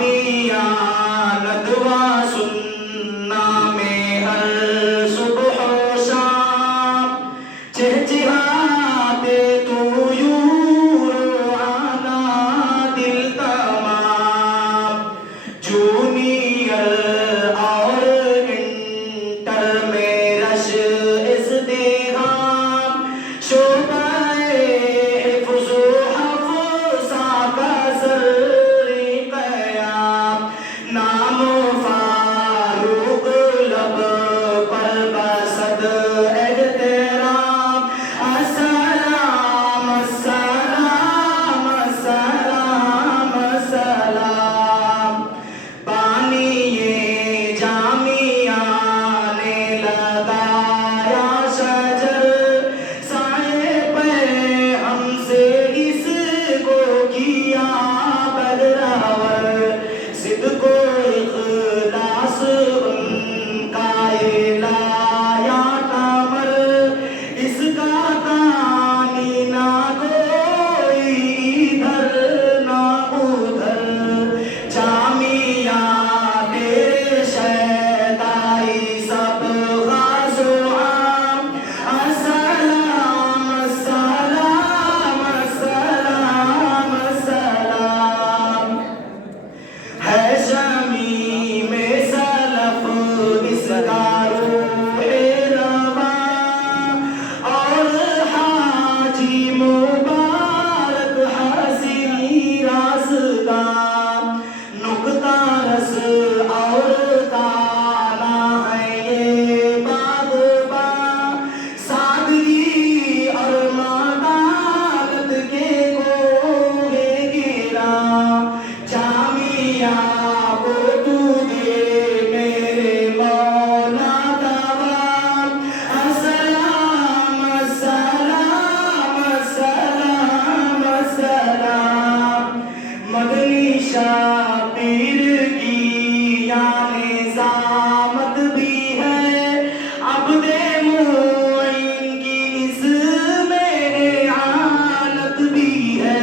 जामिया नदवा सुन्ना में हर सुबह शाम चहचहाते तू यूं रोआना दिल तमाम जूनियर और इंटर में रश इज़्तिहाम शोबाए हिफ्ज़ो हफ्सा का ज़र्री क़याम नाम फारूक लब पर बसद एहतराम अस्सलाम अस्सलाम अस्सलाम अस्सलाम पानी ये जामिया ने लगाया शजर साए पे हमसे इसको किया बदरावर सिद्को इखलास उनका ये लाया कमर इसका तानी ना कोई इधर ना उधर जामिया तेरे शैताई सब गाज़ो आम अस्सलाम अस्सलाम अस्सलाम अस्सलाम है शमी में सलफ इसका रूहे रवा और हाजी मुबारक हसी राज़दा नुक्ता रस और ताना है ये बाग़बा सादगी और मदानत के कोहे गिरा जामिया को तू दे मेरे मौला दवाम अस्सलाम अस्सलाम अस्सलाम अस्सलाम मदनी शातिर की याने ज़ामत भी है अब्दे मुइन की इसमें आनत भी है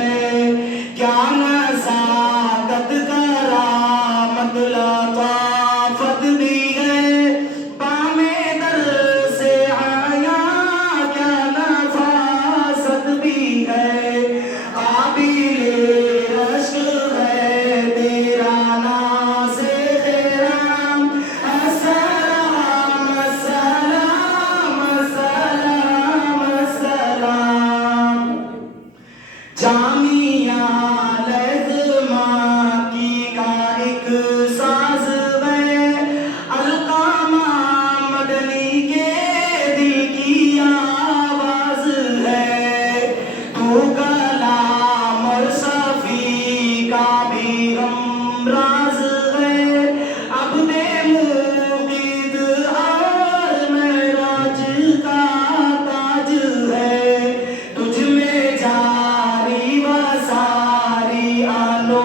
क्या नज़ाकत करामत लताफत भी है बामे दर से आया क्या नफासत भी है काबिले रश्क है तेरा नाज़े ख़िराम अस्सलाम अस्सलाम अस्सलाम अस्सलाम जामिया लज़्मा की का एक साज़ है अलकामा मदनी के दिल की आवाज़ है तू कलाम और सफ़ी का भी हमराज़ है अब्दे मुक़ीद और महराज का ताज है तुझ में जारी व सारी अनो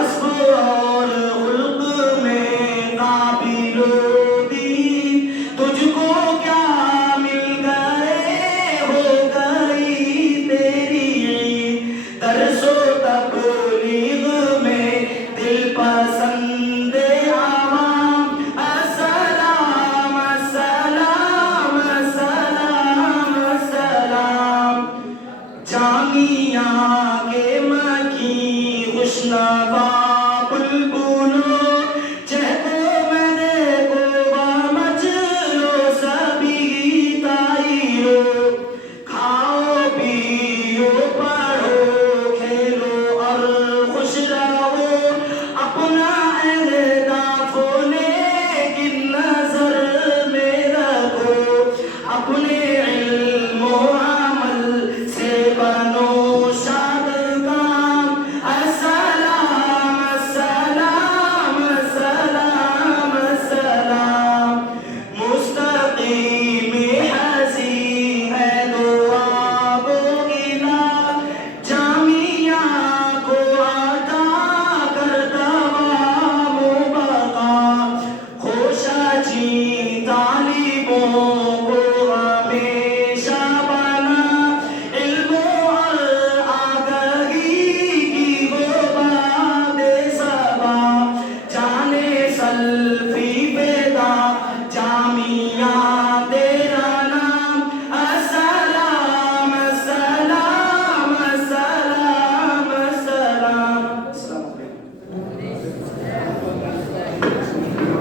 कस्ब और खुल्क में काबिल-ओ-दीन, तुझको क्या मिल गए, हो गई तेरी ईद। दर्सो तबलीग में दिल पसंद आवाम, अस्सलाम अस्सलाम अस्सलाम अस्सलाम। जामिया के मकी खुशनवा